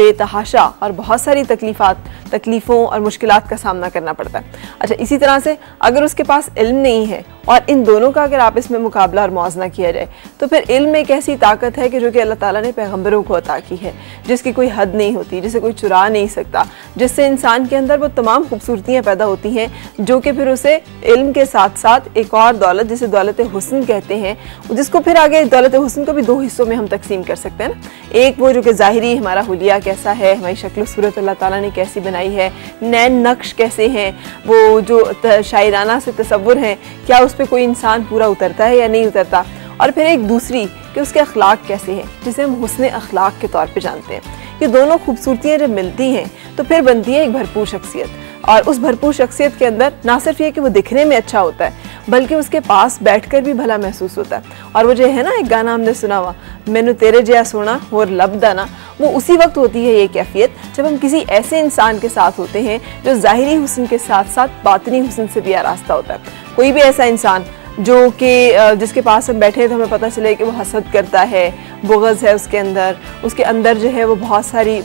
बेतहाशा और बहुत सारी तकलीफ़ों और मुश्किलात का सामना करना पड़ता है। अच्छा, इसी तरह से अगर उसके पास इल्म नहीं है और इन दोनों का अगर आपस में मुकाबला और मुआवजा किया जाए तो फिर इल्म एक ऐसी ताकत है कि जो कि अल्लाह ताला ने पैगंबरों को अता की है, जिसकी कोई हद नहीं होती, जिसे कोई चुरा नहीं सकता, जिससे इंसान के अंदर वो तमाम खूबसूरतियाँ पैदा होती हैं जो कि फिर उसे इल्म के साथ साथ एक और दौलत, जिसे दौलत हुस्न कहते हैं, जिसको फिर आगे दौलत हुस्न को भी दो हिस्सों में हम तकसीम कर सकते हैं ना। एक वो जो कि ज़ाहिरी हमारा हुलिया कैसा है, हमारी शक्ल सूरत अल्लाह ताला ने कैसी बनाई है, नैन नक्श कैसे हैं, वो जो शायराना से तसव्वुर हैं, क्या उस पर कोई इंसान पूरा उतरता है या नहीं उतरता, और फिर एक दूसरी कि उसके अखलाक कैसे हैं, जिसे हम हुस्न अखलाक के तौर पे जानते हैं। ये दोनों खूबसूरतियाँ जब मिलती हैं तो फिर बनती है एक भरपूर शख्सियत, और उस भरपूर शख्सियत के अंदर ना सिर्फ ये कि वो दिखने में अच्छा होता है बल्कि उसके पास बैठकर भी भला महसूस होता है। और वो जो है ना, एक गाना हमने सुना हुआ, मैनू तेरे जया सोना और लब दाना, वो उसी वक्त होती है ये कैफियत जब हम किसी ऐसे इंसान के साथ होते हैं जो ज़ाहिरी हुस्न के साथ साथ बातिनी हुस्न से भी आरास्ता होता है। कोई भी ऐसा इंसान जो कि जिसके पास हम बैठे तो हमें पता चले कि वो हसद करता है, बुग़्ज़ है उसके अंदर जो है वो बहुत सारी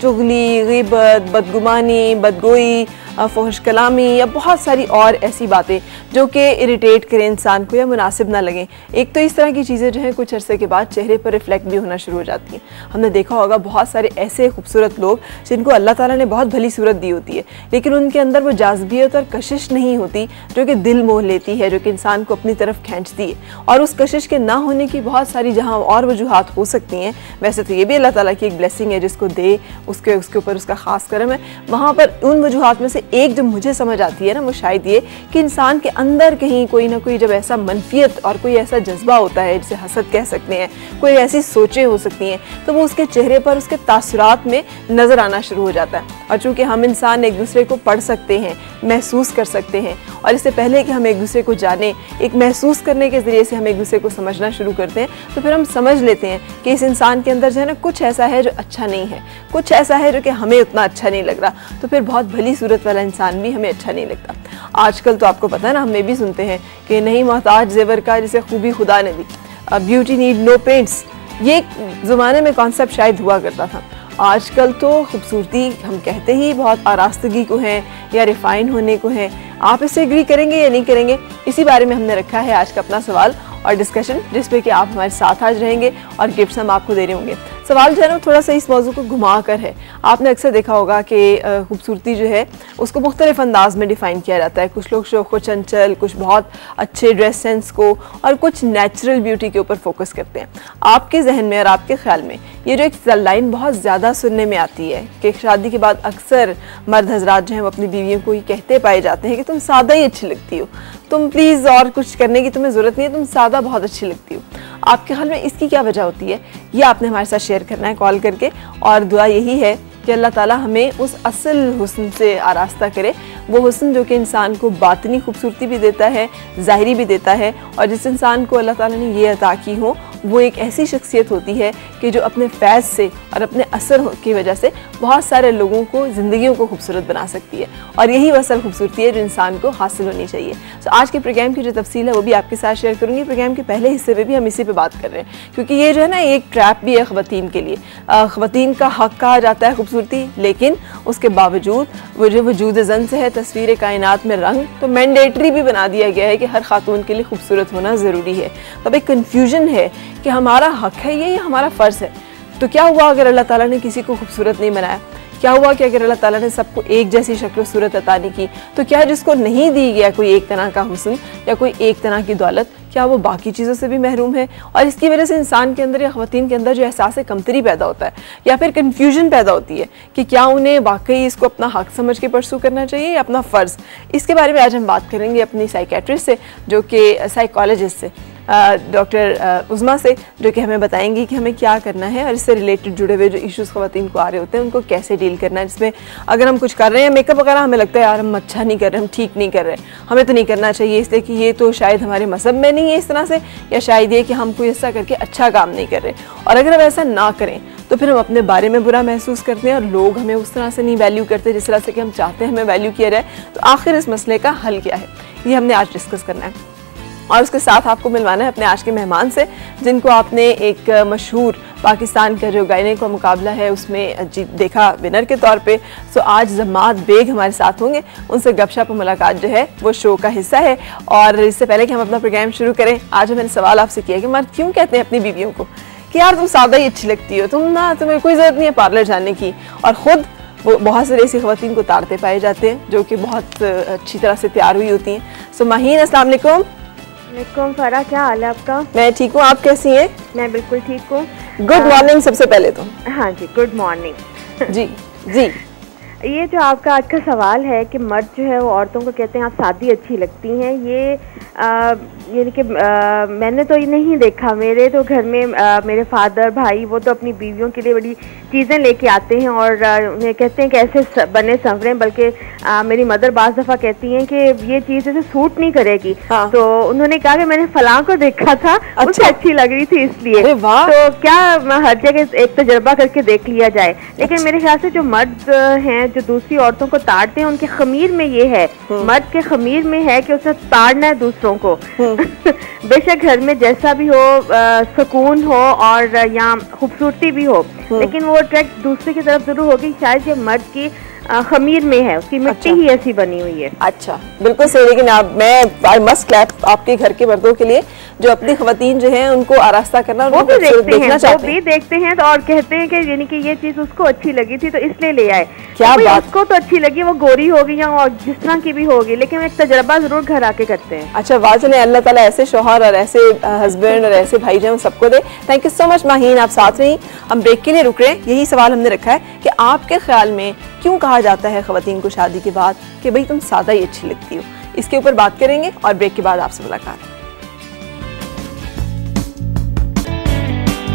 चुगली, ग़ीबत, बदगुमानी, बदगोई, फहश कलामी या बहुत सारी और ऐसी बातें जो कि इरिटेट करें इंसान को या मुनासिब ना लगें। एक तो इस तरह की चीज़ें जो हैं कुछ अरसे के बाद चेहरे पर रिफ्लेक्ट भी होना शुरू हो जाती हैं। हमने देखा होगा बहुत सारे ऐसे खूबसूरत लोग जिनको अल्लाह ताला ने बहुत भली सूरत दी होती है, लेकिन उनके अंदर वो जाज़बियत और कशिश नहीं होती जो कि दिल मोह लेती है, जो कि इंसान को अपनी तरफ खींचती है। और उस कशिश के ना होने की बहुत सारी जहाँ और वजूहात हो सकती हैं, वैसे तो ये भी अल्लाह ताला की एक ब्लेसिंग है, जिसको दे उसके ऊपर उसका ख़ास करम है। वहाँ पर उन वजूहात में से एक जो मुझे समझ आती है ना, वो शायद ये कि इंसान के अंदर कहीं कोई ना कोई जब ऐसा मनफियत और कोई ऐसा जज्बा होता है, जिसे हसद कह सकते हैं, कोई ऐसी सोचें हो सकती हैं, तो वो उसके चेहरे पर उसके तासुरात में नज़र आना शुरू हो जाता है। और चूँकि हम इंसान एक दूसरे को पढ़ सकते हैं, महसूस कर सकते हैं, और इससे पहले कि हम एक दूसरे को जाने, एक महसूस करने के ज़रिए से हम एक दूसरे को समझना शुरू करते हैं, तो फिर हम समझ लेते हैं कि इस इंसान के अंदर जो है ना कुछ ऐसा है जो अच्छा नहीं है, कुछ ऐसा है जो कि हमें उतना अच्छा नहीं लग रहा, तो फिर बहुत भली सूरत वाला इंसान भी हमें अच्छा नहीं लगता। आजकल तो आपको पता है ना, हम भी सुनते हैं कि नहीं मोहताज जेवर का जिसे खूबी खुदा ने दी, ब्यूटी नीड नो पेंट्स। ये एक ज़माने में कॉन्सेप्ट शायद हुआ करता था। आजकल तो खूबसूरती हम कहते ही बहुत आरास्तगी को हैं या रिफ़ाइन होने को हैं। आप इससे एग्री करेंगे या नहीं करेंगे, इसी बारे में हमने रखा है आज का अपना सवाल और डिस्कशन, जिसपे कि आप हमारे साथ आज रहेंगे और गिफ्ट्स हम आपको दे रहे होंगे। सवाल जो है ना थोड़ा सा इस मौजू को घुमा कर है। आपने अक्सर देखा होगा कि खूबसूरती जो है उसको मुख्तलिफ अंदाज में डिफ़ाइन किया जाता है। कुछ लोग शौक़ व चंचल, कुछ बहुत अच्छे ड्रेस सेंस को, और कुछ नेचुरल ब्यूटी के ऊपर फोकस करते हैं। आपके जहन में और आपके ख्याल में ये जो एक लाइन बहुत ज़्यादा सुनने में आती है कि शादी के बाद अक्सर मर्द हजरात जो हैं वो अपनी बीवियों को ही कहते पाए जाते हैं कि तुम सादा ही अच्छी लगती हो, तुम प्लीज़ और कुछ करने की तुम्हें ज़रूरत नहीं है, तुम सादा बहुत अच्छी लगती हो। आपके ख्याल में इसकी क्या वजह होती है, ये आपने हमारे साथ शेयर करना है कॉल करके। और दुआ यही है कि अल्लाह ताला हमें उस असल हुस्न से आरास्ता करे, वो हुस्न जो कि इंसान को बातिनी खूबसूरती भी देता है, ज़ाहिरी भी देता है। और जिस इंसान को अल्लाह ताला ने ये अता की हो वो एक ऐसी शख्सियत होती है कि जो अपने फैज़ से और अपने असर की वजह से बहुत सारे लोगों को, ज़िंदगियों को खूबसूरत बना सकती है। और यही वो असल खूबसूरती है जो इंसान को हासिल होनी चाहिए। तो आज के प्रोग्राम की जो तफसील है वो भी आपके साथ शेयर करूँगी। प्रोग्राम के पहले हिस्से में भी हम इसी पे बात कर रहे हैं, क्योंकि ये जो है ना एक ट्रैप भी है ख़वातीन के लिए। ख़वातीन का हक़ कहा जाता है खूबसूरती, लेकिन उसके बावजूद वो जो वजूद ज़न से है, तस्वीर कायनात में रंग, तो मैंडेटरी भी बना दिया गया है कि हर खातून के लिए खूबसूरत होना ज़रूरी है। तो अब एक कन्फ्यूजन है कि हमारा हक़ है ये या हमारा फ़र्ज़ है। तो क्या हुआ अगर अल्लाह ताला ने किसी को खूबसूरत नहीं बनाया? क्या हुआ कि अगर अल्लाह ताला ने सबको एक जैसी शक्ल सूरत अता नहीं की, तो क्या जिसको नहीं दी गया कोई एक तरह का हुस्न या कोई एक तरह की दौलत, क्या वो बाकी चीज़ों से भी महरूम है? और इसकी वजह से इंसान के अंदर या ख़वातीन के अंदर जो एहसास कमतरी पैदा होता है या फिर कन्फ्यूजन पैदा होती है कि क्या उन्हें वाकई इसको अपना हक़ समझ के परसू करना चाहिए या अपना फ़र्ज़। इसके बारे में आज हम बात करेंगे अपनी साइकेट्रिस्ट से, जो कि साइकोलॉजिस्ट से, डॉक्टर उज़मा से, जो कि हमें बताएंगी कि हमें क्या करना है और इससे रिलेटेड जुड़े हुए जो इश्यूज़ ख़वातीन को आ रहे होते हैं उनको कैसे डील करना है। जिसमें अगर हम कुछ कर रहे हैं मेकअप वगैरह, हमें लगता है यार हम अच्छा नहीं कर रहे, हम ठीक नहीं कर रहे, हमें तो नहीं करना चाहिए इसलिए कि ये तो शायद हमारे मज़हब में नहीं है इस तरह से, या शायद ये कि हम कोई ऐसा करके अच्छा काम नहीं कर रहे। और अगर हम ऐसा ना करें तो फिर हम अपने बारे में बुरा महसूस करते हैं और लोग हमें उस तरह से नहीं वैल्यू करते जिस तरह से कि हम चाहते हैं हमें वैल्यू किया जाए। तो आखिर इस मसले का हल क्या है, ये हमने आज डिस्कस करना है। और उसके साथ आपको मिलवाना है अपने आज के मेहमान से, जिनको आपने एक मशहूर पाकिस्तान का जो गायने का मुकाबला है उसमें देखा विनर के तौर पे। सो आज जमात बेग हमारे साथ होंगे, उनसे गपशप और मुलाकात जो है वो शो का हिस्सा है। और इससे पहले कि हम अपना प्रोग्राम शुरू करें, आज मैंने सवाल आपसे किया कि मर्द क्यों कहते हैं अपनी बीवियों को कि यार तुम सादा ही अच्छी लगती हो, तुम्हें कोई ज़रूरत नहीं है पार्लर जाने की, और ख़ुद वो बहुत सारी ऐसी ख़वातीन को तारते पाए जाते हैं जो कि बहुत अच्छी तरह से तैयार हुई होती हैं। सो माहीन, अस्सलाम वालेकुम। वालेकुम फरा, क्या हाल है आपका? मैं ठीक हूँ, आप कैसी हैं? मैं बिल्कुल ठीक हूँ। गुड मॉर्निंग सबसे पहले तो। हाँ जी, गुड मॉर्निंग। जी जी, ये जो आपका आज का सवाल है कि मर्द जो है वो औरतों को कहते हैं आप सादी अच्छी लगती हैं, ये यानी कि मैंने तो ये नहीं देखा। मेरे तो घर में मेरे फादर भाई वो तो अपनी बीवियों के लिए बड़ी चीज़ें लेके आते हैं और उन्हें कहते हैं कि ऐसे बने संवरें, बल्कि मेरी मदर बाज़ दफ़ा कहती हैं कि ये चीज़ ऐसे सूट नहीं करेगी। हाँ। तो उन्होंने कहा कि मैंने फलां को देखा था, अच्छा। उसे अच्छी लग रही थी इसलिए। तो क्या हर जगह एक तजर्बा करके देख लिया जाए। लेकिन अच्छा। मेरे ख्याल से जो मर्द हैं जो दूसरी औरतों को ताड़ते हैं, उनके खमीर में ये है, मर्द के खमीर में है कि उसने ताड़ना है दूसरों को। बेशक घर में जैसा भी हो, सुकून हो और या खूबसूरती भी हो, लेकिन वो अट्रैक्ट दूसरे की तरफ जरूर होगी। शायद ये मर्द की खमीर में है, उसकी मिट्टी ही ऐसी बनी हुई है। अच्छा, बिल्कुल सही। लेकिन मैं आई मस्ट क्लैप आपके घर के मर्दों के लिए जो अपनी खवातीन जो हैं उनको आरास्ता करना, वो भी देखते हैं तो और कहते हैं कि यानी कि ये चीज उसको अच्छी लगी थी तो इसलिए ले आए। क्या तो बात, उसको तो अच्छी लगी, वो गोरी होगी या और जिस तरह की भी होगी, लेकिन एक तजर्बा जरूर घर आके करते हैं। अच्छा, वाज़ अल्लाह ताला ऐसे शौहर और ऐसे हस्बैंड और ऐसे भाई जो सबको दे। Thank you so much Maheen, आप साथ रही। हम ब्रेक के लिए रुक रहे हैं। यही सवाल हमने रखा है कि आपके ख्याल में क्यों कहा जाता है खवातीन को शादी के बाद कि भाई तुम सादा ही अच्छी लगती हो। इसके ऊपर बात करेंगे और ब्रेक के बाद आपसे मुलाकात।